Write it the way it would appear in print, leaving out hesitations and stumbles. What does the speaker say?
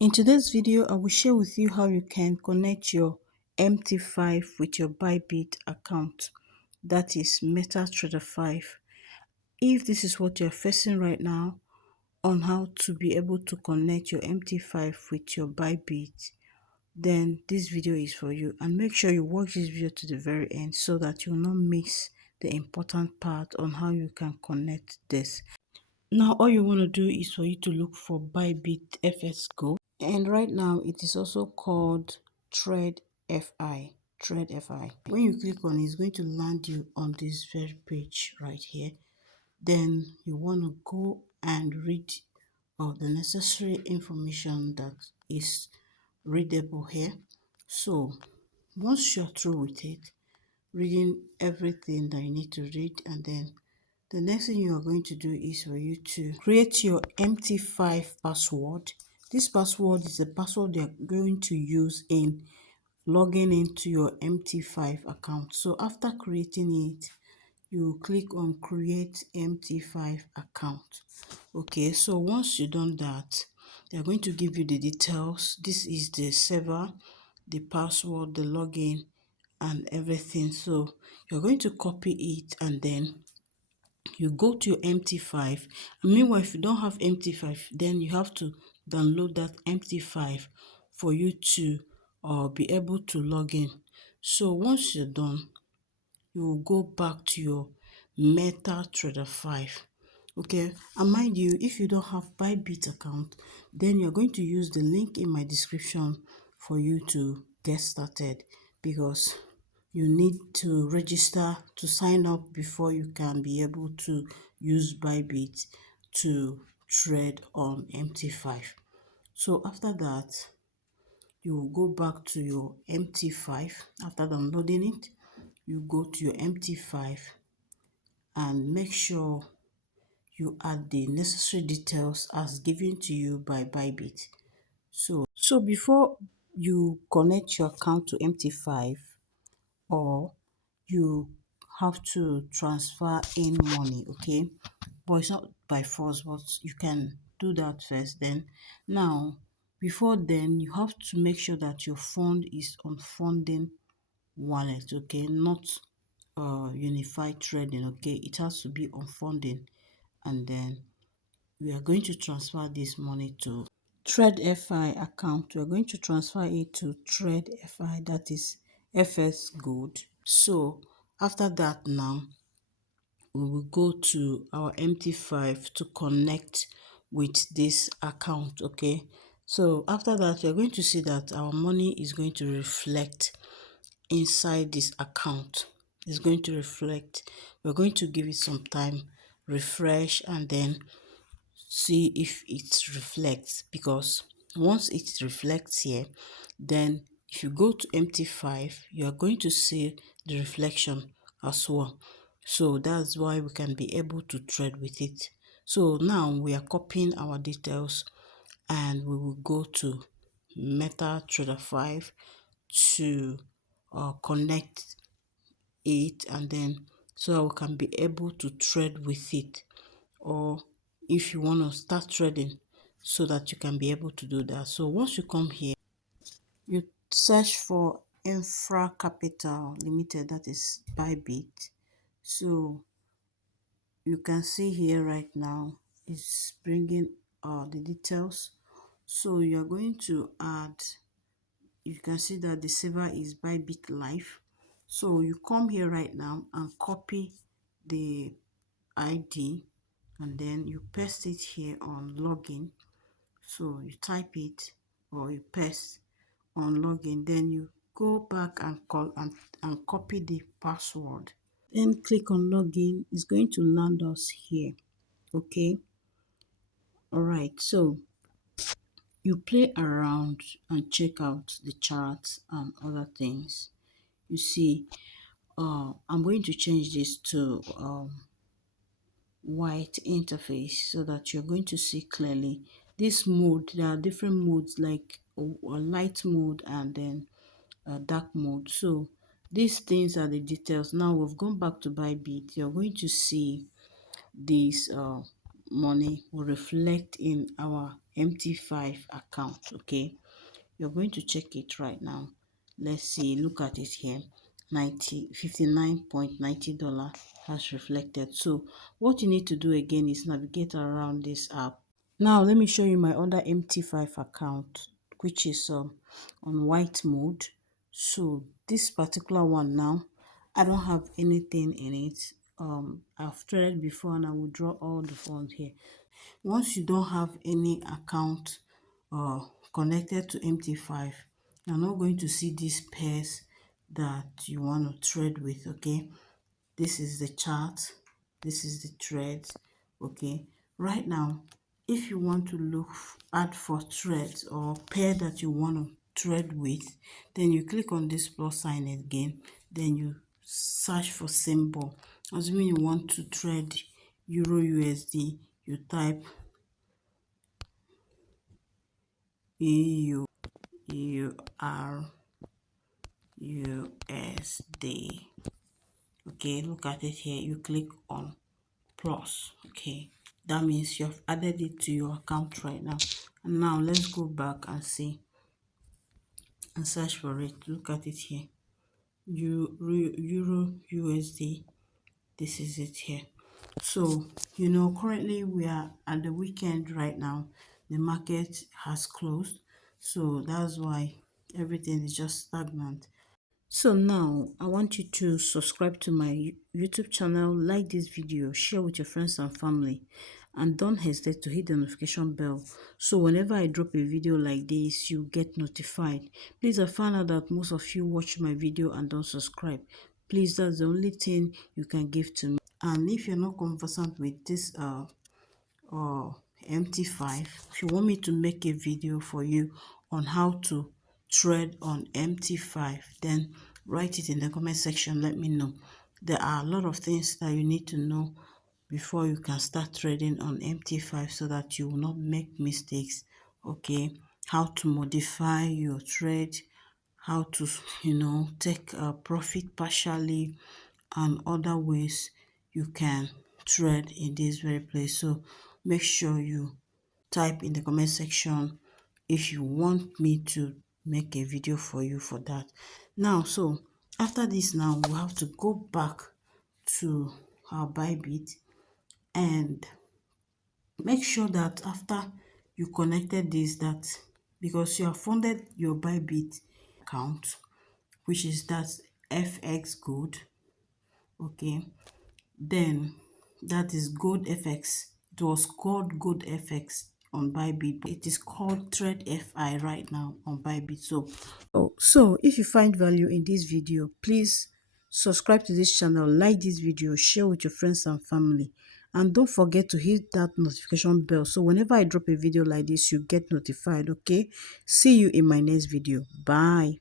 In today's video, I will share with you how you can connect your MT5 with your Bybit account, that is MetaTrader 5. If this is what you're facing right now on how to be able to connect your MT5 with your Bybit, then this video is for you. And make sure you watch this video to the very end so that you will not miss the important part on how you can connect this. Now, all you want to do is for you to look for Bybit FS Go. And right now it is also called Trade FI. Trade FI. When you click on it, it's going to land you on this very page right here. Then you want to go and read all the necessary information that is readable here. So once you're through with it, reading everything that you need to read, and then the next thing you are going to do is for you to create your MT5 password. This password is the password you're going to use in logging into your MT5 account. So after creating it, you click on create MT5 account. Okay, so once you've done that, they're going to give you the details. This is the server, the password, the login, and everything. So you're going to copy it, and then you go to your MT5. Meanwhile, if you don't have MT5, then you have to download that MT5 for you to be able to log in. So once you're done, you will go back to your MetaTrader 5. Okay, and mind you, if you don't have Bybit account, then you're going to use the link in my description for you to get started, because you need to register to sign up before you can be able to use Bybit to trade on MT5. So after that, you will go back to your MT5. After downloading it, you go to your MT5 and make sure you add the necessary details as given to you by Bybit. So before you connect your account to MT5, or you have to transfer in money, okay, but it's not by force, but you can do that first. Then now, before then, you have to make sure that your fund is on funding wallet, okay, not unified trading, okay. It has to be on funding, and then we are going to transfer this money to Trade FI account. We are going to transfer it to Trade FI, that is FS Gold. So after that, now we will go to our MT5 to connect with this account, okay. So after that, we are going to see that our money is going to reflect inside this account. It's going to reflect. We're going to give it some time, refresh, and then see if it reflects, because once it reflects here, then if you go to MT5, you are going to see the reflection as well. So that's why we can be able to trade with it. So now we are copying our details, and we will go to MetaTrader 5 to connect it, and then so we can be able to trade with it. Or if you want to start trading, so that you can be able to do that. So once you come here, you search for Infra Capital Limited, that is Bybit. So you can see here right now it's bringing the details. So you're going to add, you can see that the server is Bybit Live. So you come here right now and copy the ID, and then you paste it here on login. So you type it, or you paste on login, then you go back and copy the password, then click on login. It's going to land us here, okay. All right, so you play around and check out the charts and other things. You see, I'm going to change this to white interface so that you're going to see clearly this mode. There are different modes, like a light mode and then a dark mode. So these things are the details. Now we've gone back to Bybit. You're going to see this money will reflect in our MT5 account. Okay, you're going to check it right now. Let's see, look at it here. 59.90 has reflected. So what you need to do again is navigate around this app. Now let me show you my other MT5 account, which is on white mode. So this particular one now, I don't have anything in it. I've traded before and I will draw all the funds here. Once you don't have any account uh, connected to MT5, you're not going to see these pairs that you want to trade with. Okay, this is the chart, this is the threads. Okay, right now if you want to look out for threads or pair that you want to trade with, then you click on this plus sign again, then you search for symbol. Assuming you want to trade euro USD, you type EURUSD. Okay, look at it here, you click on plus. Okay, that means you have added it to your account right now. And now let's go back and see and search for it. Look at it here, euro USD. This is it here. So currently we are at the weekend right now. The market has closed, so that's why everything is just stagnant. So now I want you to subscribe to my YouTube channel, like this video, share with your friends and family, and don't hesitate to hit the notification bell so whenever I drop a video like this, you get notified. Please, I found out that most of you watch my video and don't subscribe. Please, that's the only thing you can give to me. And if you're not conversant with this or MT5, if you want me to make a video for you on how to trade on MT5, then write it in the comment section. Let me know. There are a lot of things that you need to know before you can start trading on MT5 so that you will not make mistakes. Okay, how to modify your trade, how to take a profit partially, and other ways you can trade in this very place. So make sure you type in the comment section if you want me to make a video for you for that. Now, so after this, now we have to go back to our Bybit and make sure that after you connected this, that because you have funded your Bybit account, which is that FX good. Okay, then that is gold FX. It was called gold FX on Bybit, but it is called Trade FI right now on Bybit. So if you find value in this video, please subscribe to this channel, like this video, share with your friends and family, and don't forget to hit that notification bell so whenever I drop a video like this, you get notified. Okay, see you in my next video. Bye.